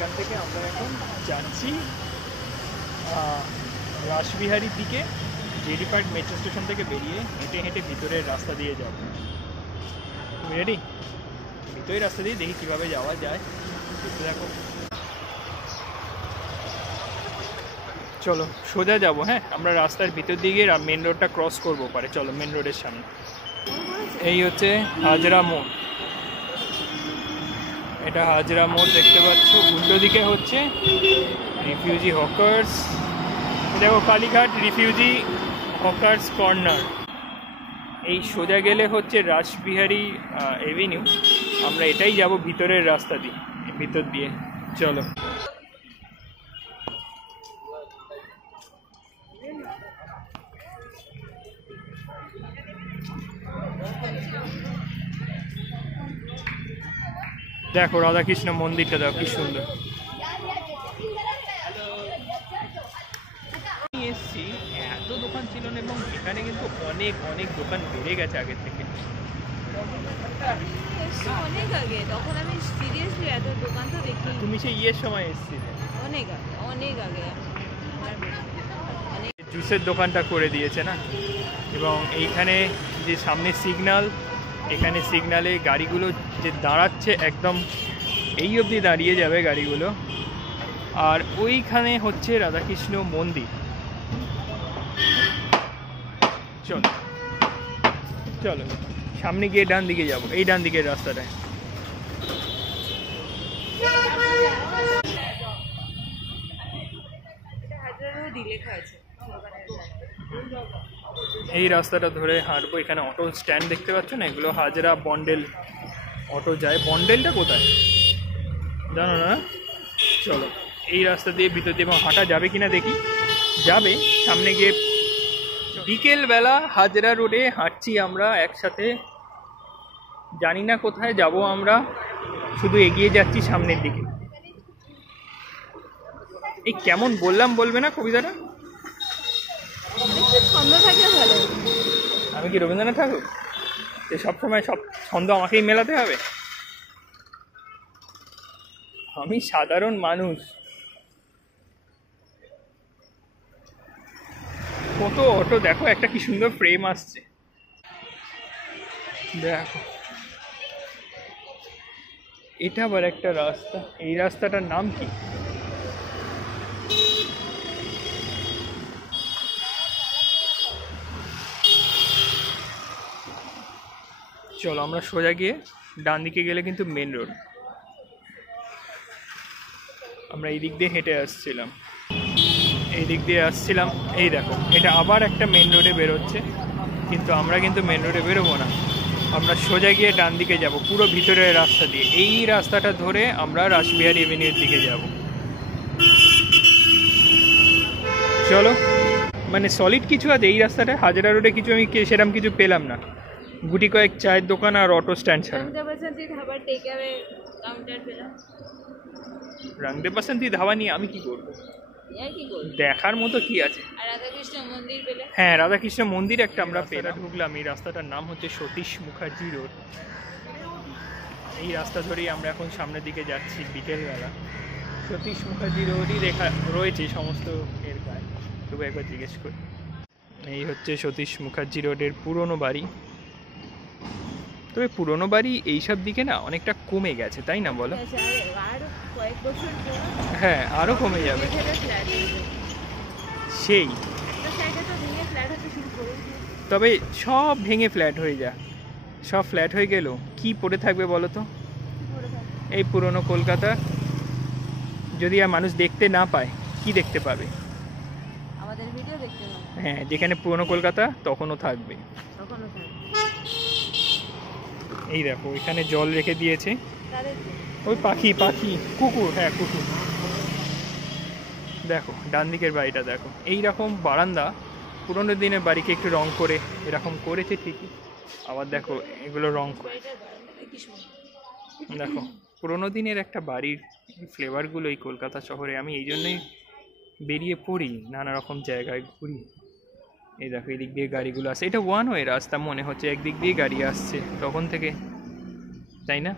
এখান থেকে আমরা এখন যাচ্ছি রাসবিহারীর দিকে। জেডি পার্ক মেট্রো স্টেশন থেকে বেরিয়ে হেঁটে হেঁটে ভিতরের রাস্তা দিয়ে যাব। তুমি রেডি? ভিতরের রাস্তা দিয়ে দেখি কীভাবে যাওয়া যায়। দেখতে দেখো, চলো সোজা যাব। হ্যাঁ, আমরা রাস্তার ভিতর দিকে মেন রোডটা ক্রস করবো পারে। চলো মেন রোডের সামনে। এই হচ্ছে হাজরা মোড়। এটা হাজরা মোড় দেখতে পাচ্ছ। উল্টো দিকে হচ্ছে রিফিউজি হকার্স। দেখো কালীঘাট রিফিউজি হকার্স কর্নার। এই সোজা গেলে হচ্ছে রাসবিহারী এভিনিউ। আমরা এটাই যাব ভিতরের রাস্তা দিয়ে, ভিতর দিয়ে। চলো দেখো রাধাকৃষ্ণ মন্দিরটা, দেখো কি সুন্দর। এসছি, এত দোকান ছিল না, এবং এখানে কিন্তু অনেক অনেক দোকান বেড়ে গেছে আগের থেকে। অনেক আগে, তখন আমি সিরিয়াসলি এত দোকান তো দেখি। তুমি সেই ইয়ের সময় এসছিলে? অনেক আগে, অনেক আগে। জুসের দোকানটা করে দিয়েছে না। এবং এইখানে যে সামনে সিগন্যাল, এখানে সিগন্যালে গাড়িগুলো যে দাঁড়াচ্ছে একদম এই অবধি দাঁড়িয়ে যাবে গাড়িগুলো। আর ওইখানে হচ্ছে রাধাকৃষ্ণ মন্দির। চলো চলো সামনে গিয়ে ডান দিকে যাব, এই ডান দিকের রাস্তাটায়। এই রাস্তাটা ধরে হাঁটবো। এখানে অটো স্ট্যান্ড দেখতে পাচ্ছ না, এগুলো হাজরা বন্ডেল অটো যায়। বন্ডেলটা কোথায় জানো না? চলো এই রাস্তা দিয়ে ভিতর দিয়ে হাঁটা যাবে কিনা দেখি। যাবে। সামনে গিয়ে বিকেলবেলা হাজরা রোডে হাঁটছি আমরা একসাথে। জানি না কোথায় যাব আমরা, শুধু এগিয়ে যাচ্ছি সামনের দিকে। এই কেমন বললাম, বলবে না কবিতাটা? ছন্দ থাকলে ভালো। আমি কি রবীন্দ্রনাথ ঠাকুর? সবসময় সব ছন্দ আমাকেই মেলাতে হবে? আমি সাধারণ মানুষ। কত অটো দেখো, একটা কি সুন্দর ফ্রেম আসছে দেখো। এটা আবার একটা রাস্তা। এই রাস্তাটার নাম কি? চলো আমরা সোজা গিয়ে ডান দিকে গেলে কিন্তু মেন রোড। আমরা এই দিক দিয়ে হেঁটে আসছিলাম, এই দিক দিয়ে আসছিলাম। এই দেখো, এটা আবার একটা মেন রোডে বেরোচ্ছে, কিন্তু আমরা কিন্তু মেন রোডে বেরোবো না। আমরা সোজা গিয়ে ডান দিকে যাব, পুরো ভিতরের রাস্তা দিয়ে। এই রাস্তাটা ধরে আমরা রাসবিহারী এভিনিউর দিকে যাব। চলো, মানে সলিড কিছু আছে এই রাস্তাটা। হাজরা রোডে কিছু আমি সেরকম কিছু পেলাম না, গুটি কয়েক চায়ের দোকান আর অটো স্ট্যান্ড ছাড়া। রংদে বাসন্তী ধাবা নিয়ে আমি কি করবো? দেখার মতো কি আছে? হ্যাঁ, রাধাকৃষ্ণ মন্দির একটা আমরা পেলা ঢুকলাম। এই রাস্তাটার নাম হচ্ছে সতীশ মুখার্জি রোড। এই রাস্তা ধরেই আমরা এখন সামনের দিকে যাচ্ছি বিকেলবেলা। সতীশ মুখার্জি রোডই দেখা রয়েছে সমস্ত এর গায়ে। তবু একবার জিজ্ঞেস করি। এই হচ্ছে সতীশ মুখার্জি রোডের পুরনো বাড়ি। তবে পুরনো বাড়ি এইসব দিকে না অনেকটা কমে গেছে, তাই না বলো? হ্যাঁ, আরো কমে যাবে। সেই তবে সব ভেঙে ফ্ল্যাট হয়ে যায়। সব ফ্ল্যাট হয়ে গেল কি পড়ে থাকবে বলো তো? এই পুরনো কলকাতা যদি আর মানুষ দেখতে না পায়, কি দেখতে পাবে? হ্যাঁ, যেখানে পুরনো কলকাতা তখনও থাকবে। এই দেখো, এখানে জল রেখে দিয়েছে। ওই পাখি পাখি কুকুর, হ্যাঁ কুকুর। দেখো ডান দিকের বাড়িটা দেখো, এইরকম বারান্দা পুরোনো দিনের বাড়িকে একটু রং করে এরকম করেছে ঠিকই। আবার দেখো এগুলো রং করে। দেখো পুরোনো দিনের একটা বাড়ির ফ্লেভারগুলো এই কলকাতা শহরে। আমি এই জন্যই বেরিয়ে পড়ি, নানা রকম জায়গায় ঘুরি। এই দেখো এদিক দিয়ে গাড়িগুলো আসছে। এটা ওয়ান ওয়ে রাস্তা মনে হচ্ছে, একদিক দিয়ে গাড়ি আসছে তখন থেকে, তাই না?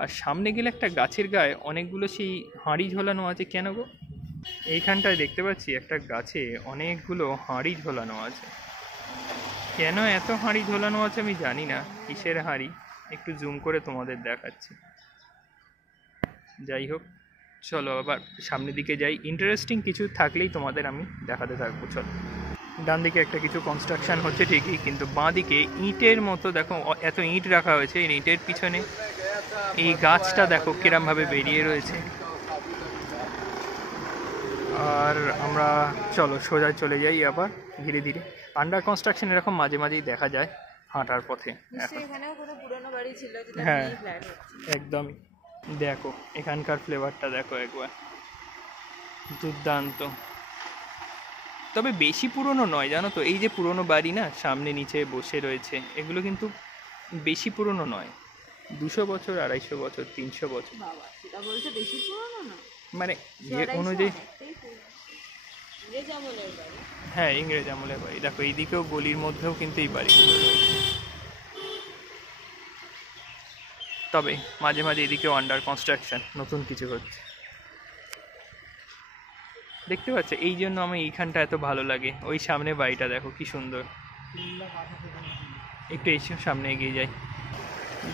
আর সামনে গেলে একটা গাছের গায়ে অনেকগুলো সেই হাঁড়ি ঝোলানো আছে। কেন গো? এইখানটায় দেখতে পাচ্ছি একটা গাছে অনেকগুলো হাঁড়ি ঝোলানো আছে। কেন এত হাঁড়ি ঝোলানো আছে আমি জানি না, কিসের হাঁড়ি, একটু জুম করে তোমাদের দেখাচ্ছি। যাই হোক, চলো আবার সামনের দিকে যাই। ইন্টারেস্টিং কিছু থাকলেই তোমাদের আমি দেখাতে থাকবো। চলো, ডান দিকে একটা কিছু কনস্ট্রাকশন হচ্ছে ঠিকই, কিন্তু বাঁ দিকে ইটের মতো দেখো এত ইট রাখা হয়েছে। এই ইটের পিছনে এই গাছটা দেখো কিরমভাবে বেরিয়ে রয়েছে। আর আমরা চলো সোজা চলে যাই আবার ধীরে ধীরে। আন্ডার কনস্ট্রাকশন এরকম মাঝে মাঝেই দেখা যায় হাঁটার পথে। হ্যাঁ একদমই। দেখো এখানকার ফ্লেভারটা দেখো একবার, দুর্দান্ত। তবে বেশি পুরনো নয় জানো তো, এই যে পুরনো বাড়ি না সামনে নিচে বসে রয়েছে, এগুলো কিন্তু বেশি পুরনো নয়। 200 বছর, 250 বছর, 300 বছর, মানে যে অনুযায়ী। হ্যাঁ ইংরেজ আমলের বাড়ি। দেখো এইদিকেও গলির মধ্যেও কিন্তু এই বাড়িগুলো রয়েছে। তবে মাঝে মাঝে এদিকেও আন্ডার কনস্ট্রাকশন, নতুন কিছু হচ্ছে দেখতে পাচ্ছ। এই জন্য আমি এইখানটা এত ভালো লাগে। ওই সামনে বাড়িটা দেখো কি সুন্দর। একটু এসে সামনে এগিয়ে যাই।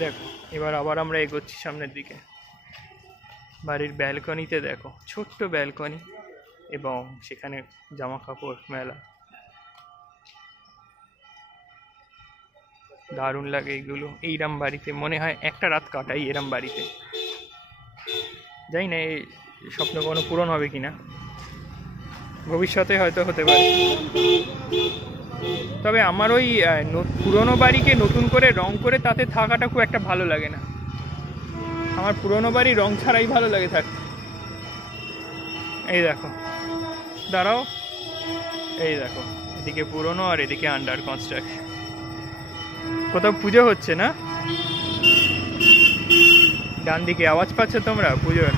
দেখো এবার আবার আমরা এগোচ্ছি সামনের দিকে। বাড়ির ব্যালকনিতে দেখো, ছোট্ট ব্যালকনি, এবং সেখানে জামা কাপড় মেলা। দারুণ লাগে এইগুলো। এইরম বাড়িতে মনে হয় একটা রাত কাটাই এরম বাড়িতে। জানি না এই স্বপ্ন কোনো পূরণ হবে কিনা, ভবিষ্যতে হয়তো হতে পারে। তবে আমার ওই পুরনো বাড়িকে নতুন করে রং করে তাতে থাকাটা খুব একটা ভালো লাগে না। আমার পুরনো বাড়ি রং ছাড়াই ভালো লাগে থাকতে। এই দেখো, দাঁড়াও, এই দেখো এদিকে পুরনো আর এদিকে আন্ডার কনস্ট্রাকশন। কোথাও পুজো হচ্ছে না? ডান দিকে আওয়াজ পাচ্ছ তোমরা পুজোর?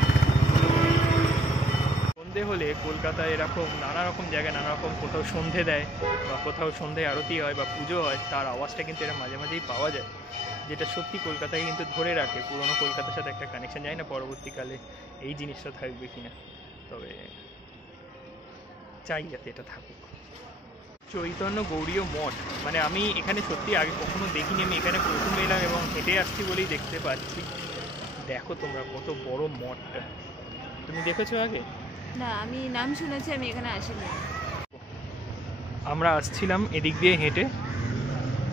সন্ধে হলে কলকাতায় এরকম নানা রকম জায়গায় নানা রকম, কোথাও সন্ধে দেয় বা কোথাও সন্ধে আরতি হয় বা পুজো হয়, তার আওয়াজটা কিন্তু এরা মাঝে মাঝেই পাওয়া যায়, যেটা সত্যি কলকাতায় কিন্তু ধরে রাখে পুরনো কলকাতার সাথে একটা কানেকশন। যায় না পরবর্তীকালে এই জিনিসটা থাকবে কিনা, তবে চাই যাতে এটা থাকুক। চৈতন্য গৌড়ীয় মঠ, মানে আমি এখানে সত্যি আগে কখনো দেখিনি। আমি এখানে প্রথম এলাম এবং হেঁটে আসছি বলেই দেখতে পাচ্ছি। দেখো তোমরা কত বড় মঠটা। তুমি দেখেছো আগে? না, আমি নাম শুনেছি, আমি এখানে আসিনি। আমরা আসছিলাম এদিক দিয়ে হেঁটে,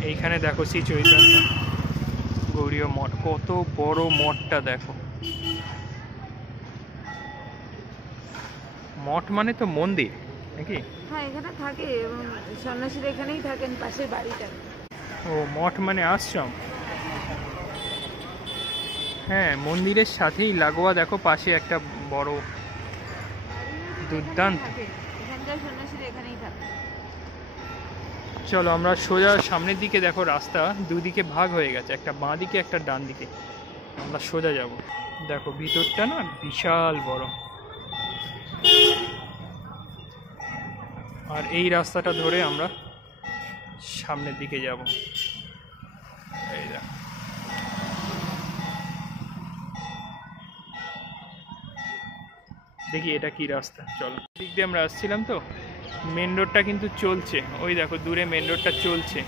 এইখানে দেখো শ্রী চৈতন্য গৌড়ীয় মঠ। কত বড় মঠটা দেখো। মঠ মানে তো মন্দির নাকি? হ্যাঁ এখানে থাকে এবং সন্ন্যাসীরা এখানেই থাকেন, পাশের বাড়িটা। ও মঠ মানে আশ্রম। হ্যাঁ মন্দিরের সাথেই লাগোয়া দেখো পাশে একটা বড়, দুর্দান্ত। এখানকার সন্ন্যাসীরা এখানেই থাকে। চলো আমরা সোজা সামনের দিকে। দেখো রাস্তা দুদিকে ভাগ হয়ে গেছে, একটা বাঁ দিকে একটা ডান দিকে। আমরা সোজা যাব। দেখো ভিতরটা না বিশাল বড়। আর এই রাস্তাটা ধরে আমরা সামনের দিকে যাব। এই দেখো, দেখি এটা কি রাস্তা। চলো, দিক দিয়ে আমরা আসছিলাম তো। মেন রোডটা কিন্তু চলছে, ওই দেখো দূরে মেন রোডটা চলছে।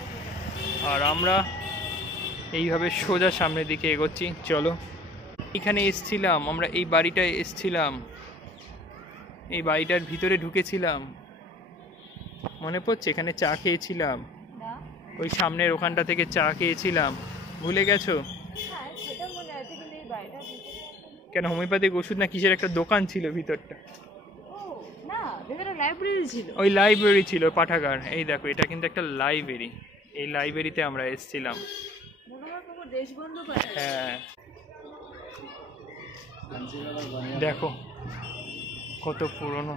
আর আমরা এইভাবে সোজা সামনের দিকে এগোচ্ছি। চলো, এখানে এসছিলাম আমরা, এই বাড়িটায় এসছিলাম, এই বাড়িটার ভিতরে ঢুকেছিলাম, মনে পড়ছে? এখানে চা খেয়েছিলাম, ওই সামনের ওখানটা থেকে চা খেয়েছিলাম। ভুলে গেছো? কেন, হোমিওপ্যাথিক ওষুধ না কিসের একটা দোকান ছিল ভিতরটা? ওই লাইব্রেরি ছিল, পাঠাগার। এই দেখো এটা কিন্তু একটা লাইব্রেরি, এই লাইব্রেরিতে আমরা এসেছিলাম। হ্যাঁ দেখো কত পুরনো।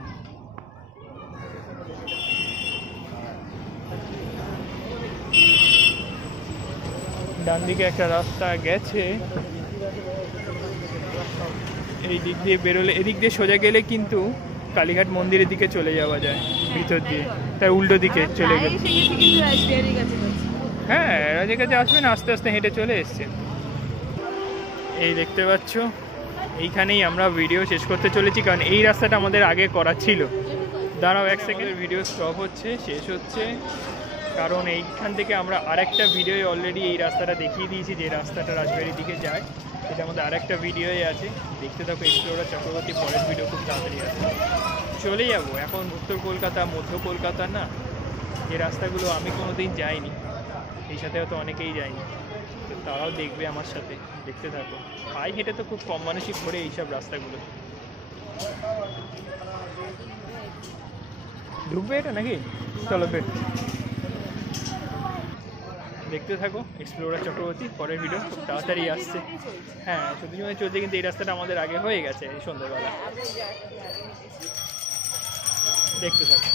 ডান দিকে একটা রাস্তা গেছে, এই দিক দিয়ে বেরোলে, এদিক দিয়ে সোজা গেলে কিন্তু কালীঘাট মন্দিরের দিকে চলে যাওয়া যায় ভিতর দিয়ে, তাই উল্টো দিকে চলে গেলে। হ্যাঁ রাজের কাছে আসবেন, আস্তে আস্তে হেঁটে চলে এসছে। এই দেখতে পাচ্ছ, এইখানেই আমরা ভিডিও শেষ করতে চলেছি, কারণ এই রাস্তাটা আমাদের আগে করা ছিল। দাঁড়াও এক সেকেন্ড, ভিডিও স্টপ হচ্ছে, শেষ হচ্ছে, কারণ এইখান থেকে আমরা আরেকটা ভিডিওয়ে অলরেডি এই রাস্তাটা দেখিয়ে দিয়েছি, যে রাস্তাটা রাজবাড়ির দিকে যায়। এটা আমাদের আরেকটা ভিডিওয়ে আছে, দেখতে থাকো এক্সপ্লোরার চক্রবর্তী। পরের ভিডিও খুব তাড়াতাড়ি আসবে। চলে যাবো এখন উত্তর কলকাতা, মধ্য কলকাতা না, এই রাস্তাগুলো আমি কোনোদিন যাইনি, এই সাথে হয়তো অনেকেই যায়নি, তো তারাও দেখবে আমার সাথে, দেখতে থাকো। পায়ে হেঁটে তো খুব কম মানুষই ঘোরে এইসব রাস্তাগুলো। ঢুকবে এটা নাকি? চলো বের, দেখতে থাকো এক্সপ্লোরার চক্রবর্তী। পরের ভিডিও খুব তাড়াতাড়ি আসছে। হ্যাঁ সত্যি সময় চলছে, কিন্তু এই রাস্তাটা আমাদের আগে হয়ে গেছে এই সন্ধ্যাবেলা। দেখতে থাকো।